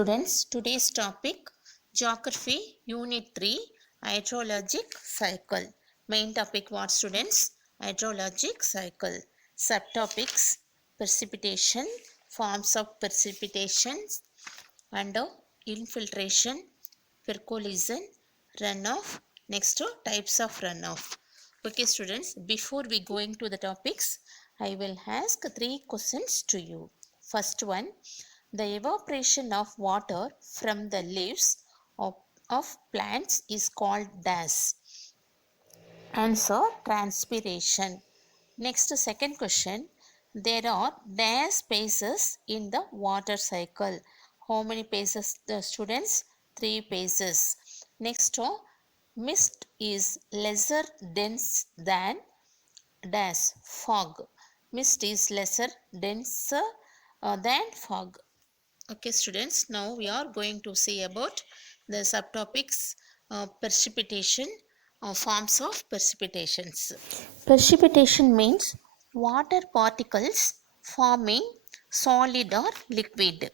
students, today's topic Geography Unit 3 Hydrologic Cycle. Main topic what students? Hydrologic cycle. Subtopics precipitation, forms of precipitation and infiltration, percolation, runoff. Next types of runoff. Okay students, before we going to the topics, I will ask three questions to you. First one, the evaporation of water from the leaves of plants is called dash. Answer, transpiration. Next, second question. There are dash phases in the water cycle. How many phases, the students? Three phases. Next, mist is lesser dense than dash fog. Mist is lesser denser than fog. Okay, students, now we are going to see about the subtopics precipitation, forms of precipitations. Precipitation means water particles forming solid or liquid.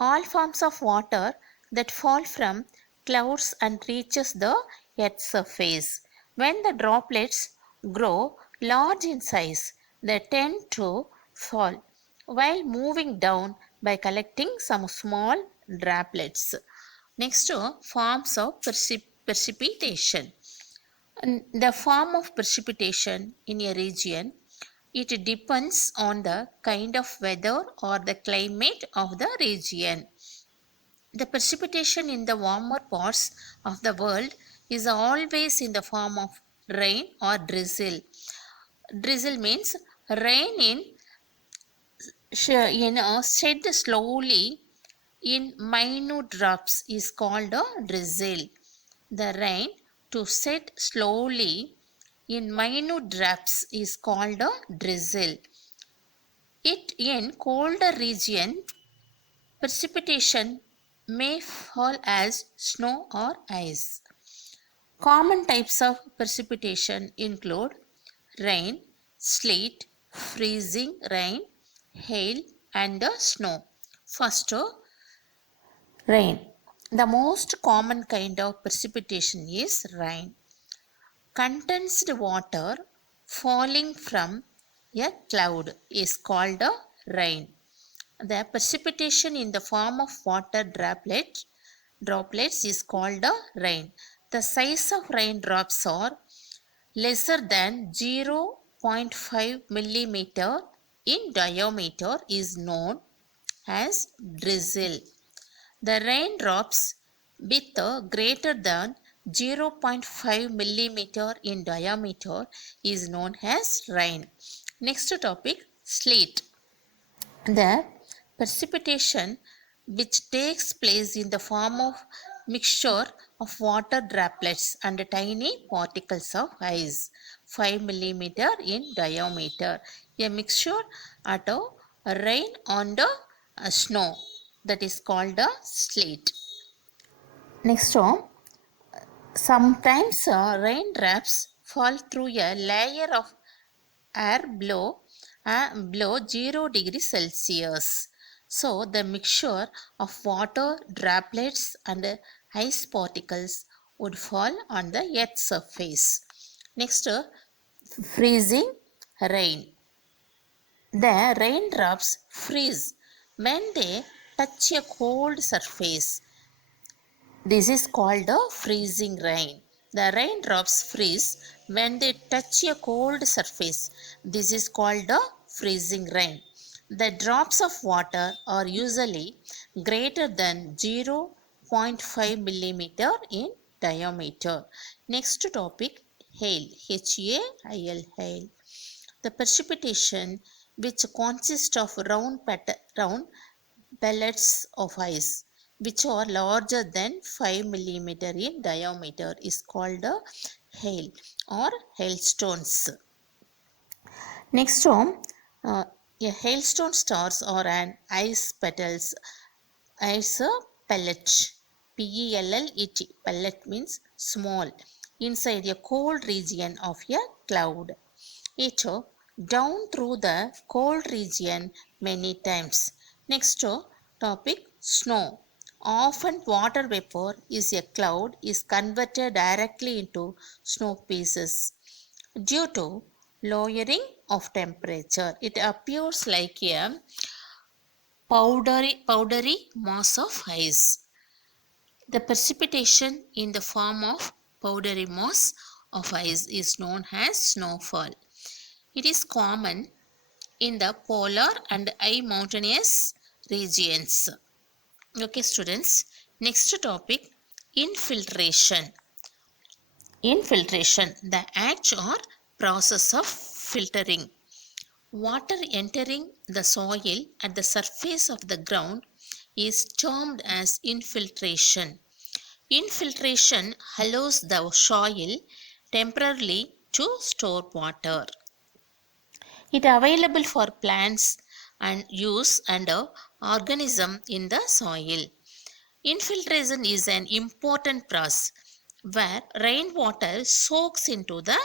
All forms of water that fall from clouds and reaches the earth's surface. When the droplets grow large in size, they tend to fall while moving down by collecting some small droplets. Next, forms of precipitation. The form of precipitation in a region, it depends on the kind of weather or the climate of the region. The precipitation in the warmer parts of the world is always in the form of rain or drizzle. Drizzle means rain shed slowly in minute drops is called a drizzle. The rain to set slowly in minute drops is called a drizzle. It in colder region, precipitation may fall as snow or ice. Common types of precipitation include rain, sleet, freezing rain, hail, and snow. First, rain. The most common kind of precipitation is rain. Condensed water falling from a cloud is called a rain. The precipitation in the form of water droplets is called a rain. The size of raindrops are lesser than 0.5 millimeter in diameter is known as drizzle. The raindrops with greater than 0.5 millimeter in diameter is known as rain. Next topic, sleet. The precipitation which takes place in the form of mixture of water droplets and tiny particles of ice 5 millimeter in diameter. A mixture at a rain on the snow, that is called a sleet. Next one, sometimes raindrops fall through a layer of air below 0 degrees Celsius. So the mixture of water droplets and ice particles would fall on the earth's surface. Next, freezing rain. The raindrops freeze when they touch a cold surface. This is called a freezing rain. The raindrops freeze when they touch a cold surface. This is called a freezing rain. The drops of water are usually greater than 0.5 millimeter in diameter. Next topic, hail. Hail, hail. The precipitation which consists of round pellets of ice which are larger than 5 millimeter in diameter is called a hail or hailstones. Next one, a hailstone stars or an ice petals, ice pellet. Pellet. Pellet means small inside a cold region of a cloud. It down through the cold region many times. Next topic, snow. Often water vapor is a cloud is converted directly into snow pieces due to lowering of temperature. It appears like a powdery mass of ice. The precipitation in the form of powdery mass of ice is known as snowfall. It is common in the polar and high mountainous regions. Okay, students. Next topic, infiltration. Infiltration, the act or process of filtering. Water entering the soil at the surface of the ground is termed as infiltration. Infiltration allows the soil temporarily to store water. It available for plants and use under organism in the soil. Infiltration is an important process where rainwater soaks into the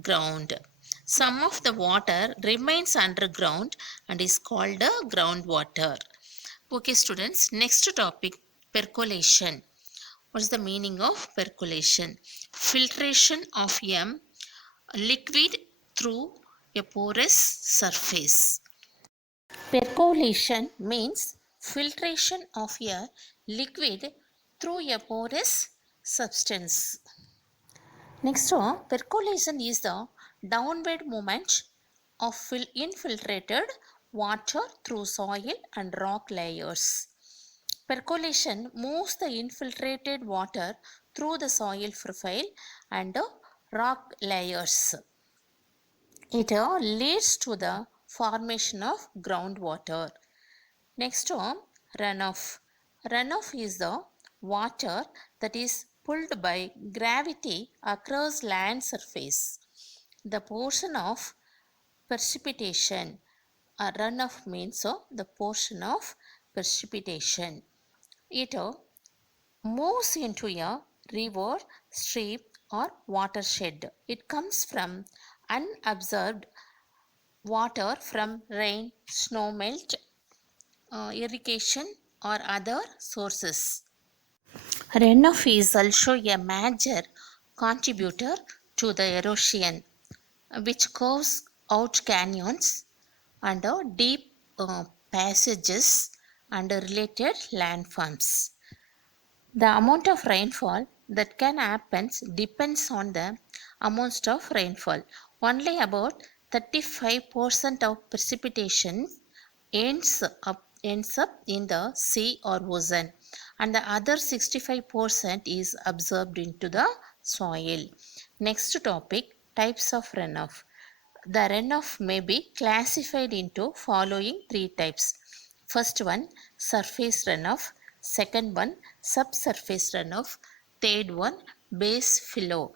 ground. Some of the water remains underground and is called the groundwater. Okay, students, next topic, percolation. What is the meaning of percolation? Filtration of a liquid through a porous surface. Percolation means filtration of a liquid through a porous substance. Next one, percolation is the downward movement of infiltrated water through soil and rock layers. Percolation moves the infiltrated water through the soil profile and rock layers. It leads to the formation of groundwater. Next one, runoff. Runoff is the water that is pulled by gravity across land surface. The portion of precipitation. Runoff means the portion of precipitation. It moves into a river, stream, or watershed. It comes from unabsorbed water from rain, snow melt, irrigation, or other sources. Runoff is also a major contributor to the erosion, which curves out canyons and deep passages and related landforms. The amount of rainfall that can happen depends on the amount of rainfall. Only about 35% of precipitation ends up in the sea or ocean, and the other 65% is absorbed into the soil. Next topic, types of runoff. The runoff may be classified into following three types. First one, surface runoff. Second one, subsurface runoff. Third one, base flow.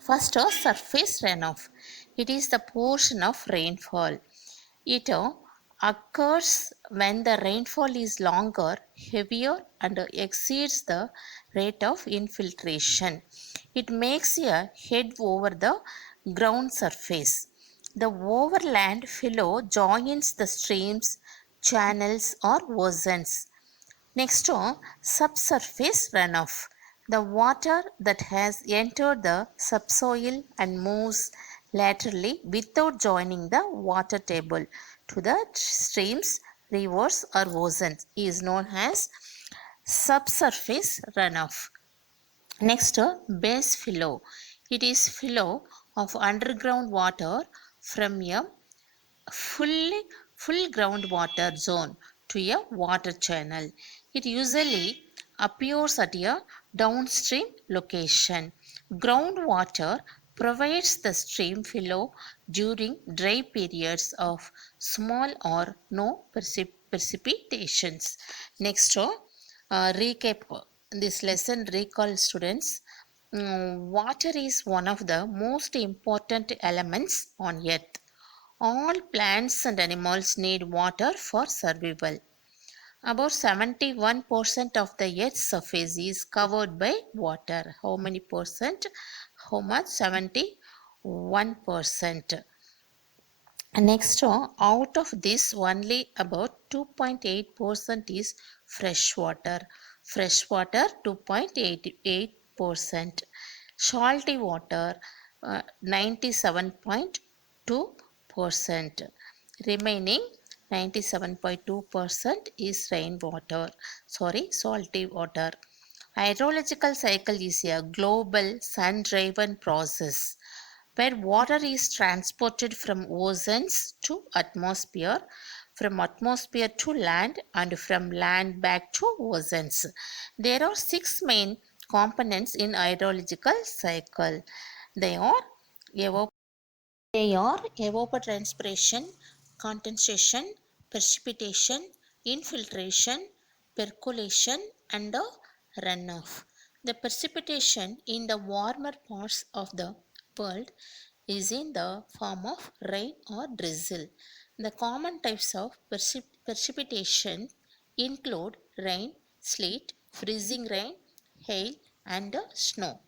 First, surface runoff. It is the portion of rainfall. It occurs when the rainfall is longer, heavier, and exceeds the rate of infiltration. It makes a head over the ground surface. The overland flow joins the streams, channels, or oceans. Next one, subsurface runoff. The water that has entered the subsoil and moves laterally without joining the water table to the streams, rivers, or oceans is known as subsurface runoff. Next, base flow. It is flow of underground water from a fully full groundwater zone to a water channel. It usually appears at a downstream location. Groundwater provides the stream flow during dry periods of small or no precipitations. Next, recap this lesson. Recall, students. Water is one of the most important elements on earth. All plants and animals need water for survival. About 71% of the earth's surface is covered by water. How many percent? How much? 71%. Next, out of this, only about 2.8% is fresh water. Fresh water 2.88%. Salty water 97.2%. Remaining 97.2% is rainwater. Sorry, salty water. Hydrological cycle is a global sun-driven process where water is transported from oceans to atmosphere, from atmosphere to land, and from land back to oceans. There are six main components in hydrological cycle. They are evap- evapotranspiration, condensation, precipitation, infiltration, percolation, and runoff. The precipitation in the warmer parts of the world is in the form of rain or drizzle. The common types of precipitation include rain, sleet, freezing rain, hail, and snow.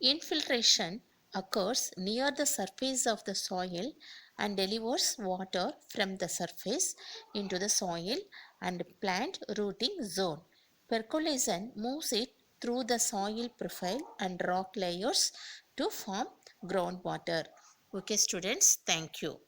Infiltration occurs near the surface of the soil and delivers water from the surface into the soil and plant rooting zone. Percolation moves it through the soil profile and rock layers to form groundwater. Okay, students, thank you.